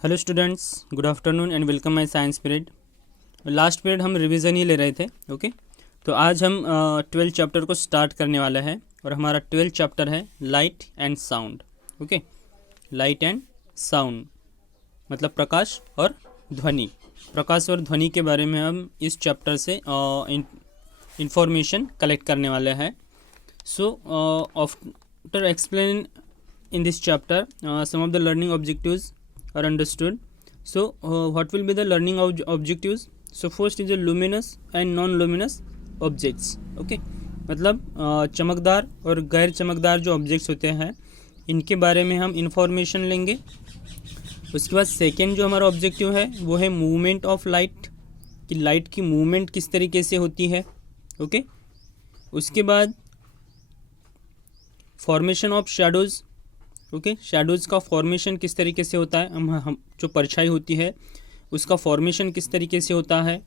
Hello students, good afternoon and welcome my science period. Last period हम revision ही ले रहे थे। ओके, तो आज हम 12 चैप्टर को स्टार्ट करने वाला है और हमारा 12 चैप्टर है light and sound. Okay, light and sound मतलब प्रकाश और ध्वनि। प्रकाश और ध्वनि के बारे में हम इस चैप्टर से इंफॉर्मेशन कलेक्ट करने वाले हैं। So after explain in this chapter some of the learning objectives are understood. So what will be the learning objectives? So first is the luminous and non luminous objects. Okay, मतलब चमकदार और गैर चमकदार जो objects होते हैं इनके बारे में हम इंफॉर्मेशन लेंगे। उसके बाद सेकेंड जो हमारा ऑब्जेक्टिव है वो है मूवमेंट ऑफ लाइट, कि लाइट की मूवमेंट किस तरीके से होती है। ओके, उसके बाद formation of shadows. Okay, shadows का फॉर्मेशन किस तरीके से होता है, हम जो परछाई होती है उसका फॉर्मेशन किस तरीके से होता है।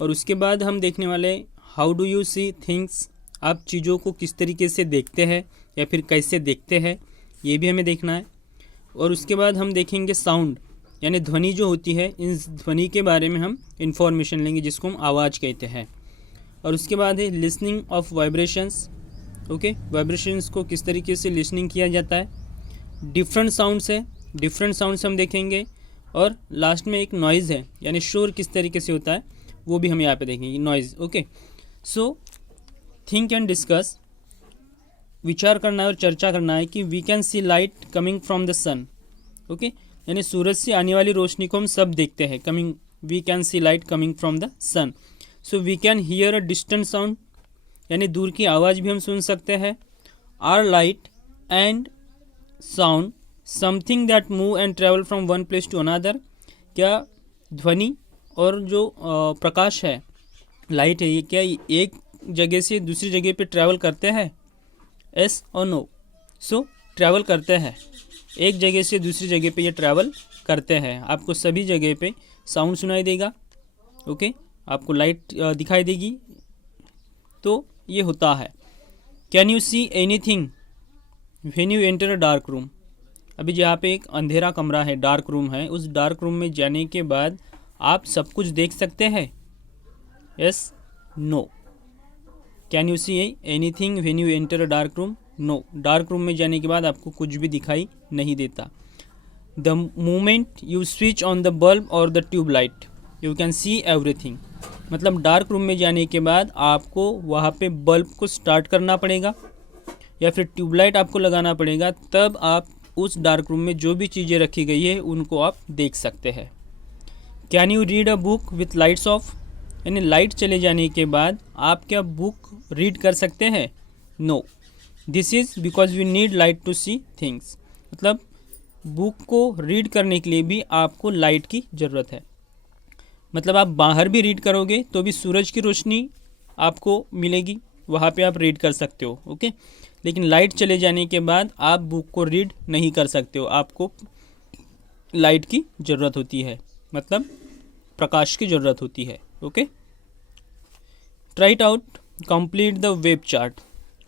और उसके बाद हम देखने वाले how do you see things, आप चीज़ों को किस तरीके से देखते हैं या फिर कैसे देखते हैं, ये भी हमें देखना है। और उसके बाद हम देखेंगे साउंड यानी ध्वनि जो होती है, इस ध्वनि के बारे में हम इंफॉर्मेशन लेंगे जिसको हम आवाज़ कहते हैं। और उसके बाद है listening of vibrations. Okay, vibrations को किस तरीके से लिसनिंग किया जाता है। डिफरेंट साउंड्स है, डिफरेंट साउंड्स हम देखेंगे। और लास्ट में एक नॉइज़ है यानी शोर किस तरीके से होता है वो भी हम यहाँ पे देखेंगे, noise. Okay, so think and discuss, विचार करना है और चर्चा करना है कि we can see light coming from the sun. Okay, यानी सूरज से आने वाली रोशनी को हम सब देखते हैं। Coming, we can see light coming from the sun. So we can hear a distant sound यानी दूर की आवाज़ भी हम सुन सकते हैं। Are light and sound something that move and travel from one place to another, क्या ध्वनि और जो प्रकाश है, लाइट है, ये क्या एक जगह से दूसरी जगह पे ट्रैवल करते हैं? यस और नो। सो ट्रैवल करते हैं, एक जगह से दूसरी जगह पे ये ट्रैवल करते हैं। आपको सभी जगह पे साउंड सुनाई देगा। ओके, आपको लाइट दिखाई देगी, तो ये होता है। Can you see anything when you enter a dark room. अभी जहाँ पे एक अंधेरा कमरा है, डार्क रूम है, उस डार्क रूम में जाने के बाद आप सब कुछ देख सकते हैं? Yes, no. Can you see anything when you enter a dark room? No, dark room में जाने के बाद आपको कुछ भी दिखाई नहीं देता। The moment you switch on the bulb और the tube light you can see everything, मतलब डार्क रूम में जाने के बाद आपको वहाँ पे बल्ब को स्टार्ट करना पड़ेगा या फिर ट्यूबलाइट आपको लगाना पड़ेगा, तब आप उस डार्क रूम में जो भी चीज़ें रखी गई है उनको आप देख सकते हैं। Can you read a book with lights off, यानी लाइट चले जाने के बाद आप क्या बुक रीड कर सकते हैं? No, this is because we need light to see things, मतलब बुक को रीड करने के लिए भी आपको लाइट की ज़रूरत है। मतलब आप बाहर भी रीड करोगे तो भी सूरज की रोशनी आपको मिलेगी, वहाँ पे आप रीड कर सकते हो। ओके, लेकिन लाइट चले जाने के बाद आप बुक को रीड नहीं कर सकते हो, आपको लाइट की ज़रूरत होती है, मतलब प्रकाश की ज़रूरत होती है। Okay, try it out, complete the web chart.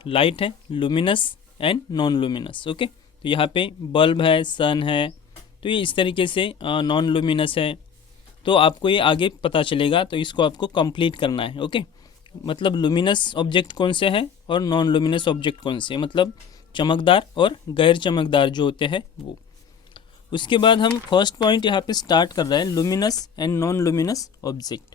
Light है, luminous and non luminous. Okay, तो यहाँ पे बल्ब है, सन है, तो ये इस तरीके से नॉन लुमिनस है, तो आपको ये आगे पता चलेगा। तो इसको आपको कंप्लीट करना है। ओके, मतलब लुमिनस ऑब्जेक्ट कौन से हैं और नॉन लुमिनस ऑब्जेक्ट कौन से, मतलब चमकदार और गैर चमकदार जो होते हैं वो। उसके बाद हम फर्स्ट पॉइंट यहाँ पे स्टार्ट कर रहे हैं, luminous and non luminous object.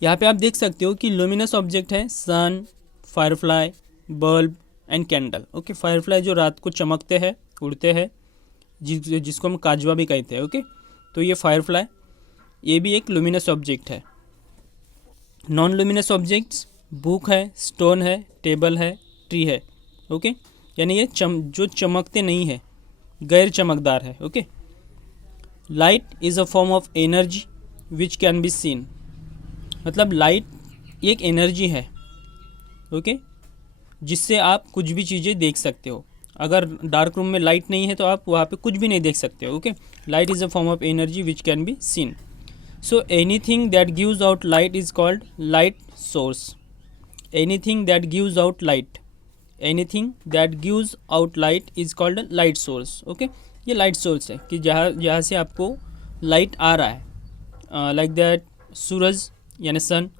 यहाँ पे आप देख सकते हो कि लुमिनस ऑब्जेक्ट है sun, firefly, bulb and candle. Okay, firefly जो रात को चमकते हैं, उड़ते हैं, जिसको हम काजवा भी कहते हैं। ओके, तो ये फायरफ्लाई, ये भी एक लुमिनस ऑब्जेक्ट है। नॉन लुमिनस ऑब्जेक्ट्स बुक है, स्टोन है, टेबल है, ट्री है। ओके, यानी ये जो चमकते नहीं है, गैर चमकदार है। Okay, light is a form of energy which can be seen, मतलब लाइट एक एनर्जी है। ओके, जिससे आप कुछ भी चीज़ें देख सकते हो। अगर डार्क रूम में लाइट नहीं है तो आप वहाँ पे कुछ भी नहीं देख सकते हो। Okay, light is a form of energy which can be seen. So anything that gives out light is called light source. Anything that gives out light, anything that gives out light is called a light source. Okay, ये light source है कि जहाँ से आपको light आ रहा है, like that सूरज यानी सन,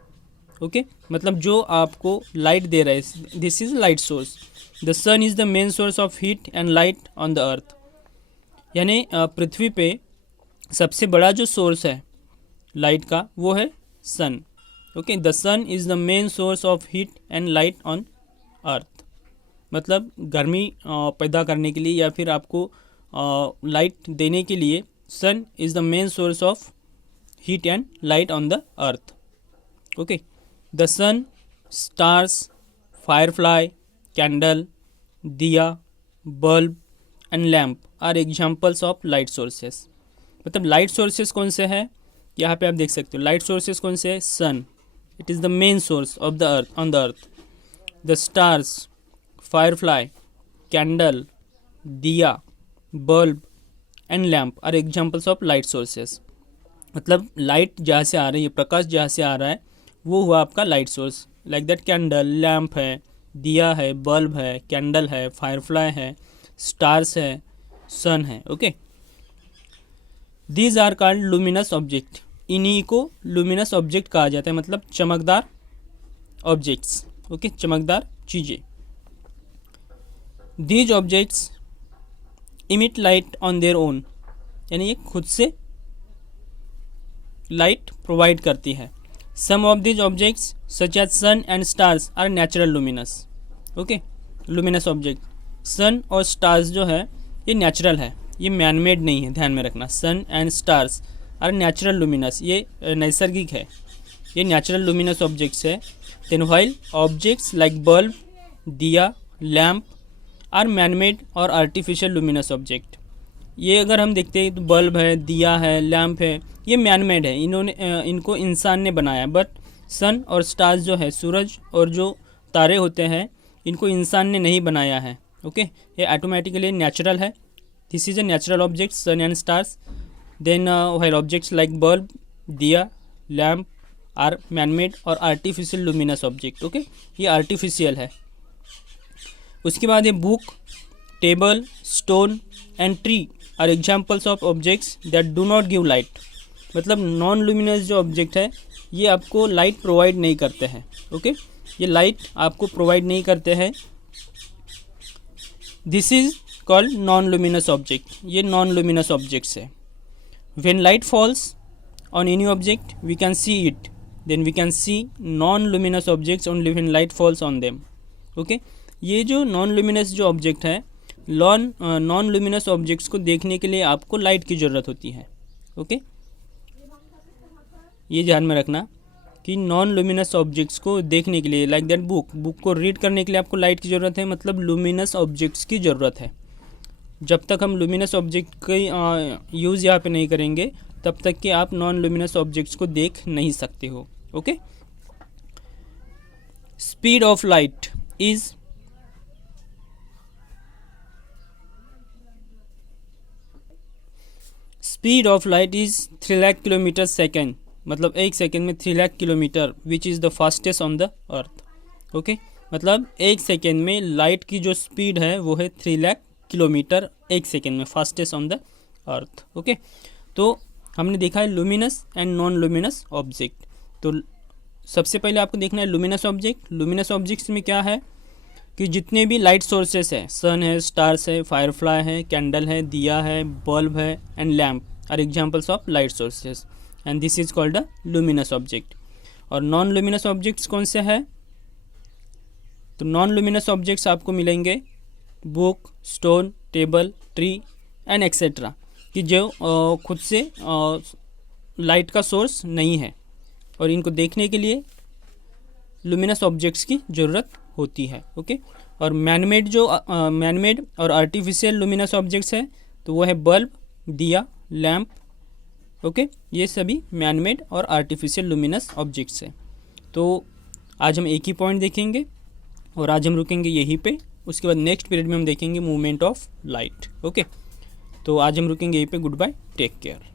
okay, मतलब जो आपको लाइट दे रहा है, this is light source. The sun is the main source of heat and light on the earth, यानी पृथ्वी पे सबसे बड़ा जो सोर्स है लाइट का वो है sun, okay. The sun is the main source of heat and light on earth, मतलब गर्मी पैदा करने के लिए या फिर आपको लाइट देने के लिए sun is the main source of heat and light on the earth, okay. The sun, stars, firefly, candle, diya, bulb and lamp are examples of light sources. मतलब लाइट सोर्सेस कौन से हैं, यहाँ पे आप देख सकते हो। लाइट सोर्सेस कौन से हैं? Sun, it is the main source of the earth, on the earth. The stars, firefly, candle, diya, bulb and lamp are examples of light sources. मतलब लाइट जहाँ से आ रही है, प्रकाश जहाँ से आ रहा है, वो हुआ आपका light source. Like that candle, lamp है, दिया है, बल्ब है, कैंडल है, फायरफ्लाई है, स्टार्स है, सन है, okay. These are called luminous object, इन्हीं को लुमिनस ऑब्जेक्ट कहा जाता है, मतलब चमकदार ऑब्जेक्ट्स, ओके, चमकदार चीज़ें। These objects emit light on their own, यानी ये खुद से लाइट प्रोवाइड करती है। Some of these objects such as sun and stars are natural luminous, okay. Luminous object, sun और स्टार्स जो है ये नेचुरल है, ये मैन मेड नहीं है, ध्यान में रखना। Sun and stars are natural luminous, ये नैसर्गिक है, ये नेचुरल लुमिनस ऑब्जेक्ट्स है। Then while objects like bulb, दिया, लैम्प आर मैन मेड और आर्टिफिशियल लुमिनस ऑब्जेक्ट। ये अगर हम देखते हैं तो बल्ब है, दिया है, लैम्प है, ये मैन मेड है, इनको इंसान ने बनाया। बट सन और स्टार्स जो है, सूरज और जो तारे होते हैं, इनको इंसान ने नहीं बनाया है, ओके। ये ऑटोमेटिकली नेचुरल है। This is a natural object, sun and stars. Then while objects like bulb, दिया, लैम्प आर मैन मेड और आर्टिफिशियल लुमिनस ऑब्जेक्ट, ओके, ये आर्टिफिशियल है। उसके बाद ये book, table, stone and tree are examples of objects that do not give light. मतलब non luminous जो object है ये आपको लाइट प्रोवाइड नहीं करते हैं, ओके, ये लाइट आपको प्रोवाइड नहीं करते हैं। This is called non luminous object, ये नॉन लुमिनस ऑब्जेक्ट्स है। When light falls on any object we can see it, then we can see non luminous objects only when light falls on them, okay. ये जो non luminous जो object है, non luminous objects को देखने के लिए आपको लाइट की ज़रूरत होती है, ओके। ये ध्यान में रखना कि नॉन लुमिनस ऑब्जेक्ट्स को देखने के लिए, लाइक दैट बुक को रीड करने के लिए आपको लाइट की ज़रूरत है, मतलब लुमिनस ऑब्जेक्ट्स की ज़रूरत है। जब तक हम लुमिनस ऑब्जेक्ट का यूज़ यहाँ पे नहीं करेंगे तब तक कि आप नॉन लुमिनस ऑब्जेक्ट्स को देख नहीं सकते हो, okay. Speed of light is speed of light is 3 lakh kilometre second, मतलब 1 सेकेंड में 3 lakh kilometre, which is the fastest on the earth, okay. मतलब 1 सेकेंड में लाइट की जो स्पीड है वो है 3 लाख किलोमीटर 1 सेकेंड में, fastest on the earth, okay. तो हमने देखा है luminous and non luminous object. तो सबसे पहले आपको देखना है लुमिनस ऑब्जेक्ट। लुमिनस ऑब्जेक्ट्स में क्या है कि जितने भी लाइट सोर्सेस है, सन है, स्टार्स है, फायरफ्लाई है, कैंडल है, दिया है, बल्ब है and lamp are examples of light sources and this is called a luminous object. और नॉन लुमिनस ऑब्जेक्ट्स कौन से हैं? तो नॉन लुमिनस ऑब्जेक्ट्स आपको मिलेंगे book, stone, table, tree and etcetera, कि जो खुद से लाइट का सोर्स नहीं है और इनको देखने के लिए लुमिनस ऑब्जेक्ट्स की ज़रूरत होती है, ओके। और मैनमेड और आर्टिफिशियल लुमिनस ऑब्जेक्ट्स है तो वो है बल्ब, दिया, लैम्प, ओके। ये सभी मैनमेड और आर्टिफिशियल लुमिनस ऑब्जेक्ट्स हैं। तो आज हम एक ही पॉइंट देखेंगे और आज हम रुकेंगे यहीं पे। उसके बाद नेक्स्ट पीरियड में हम देखेंगे मूवमेंट ऑफ लाइट, ओके। तो आज हम रुकेंगे यहीं पे। Goodbye, take care.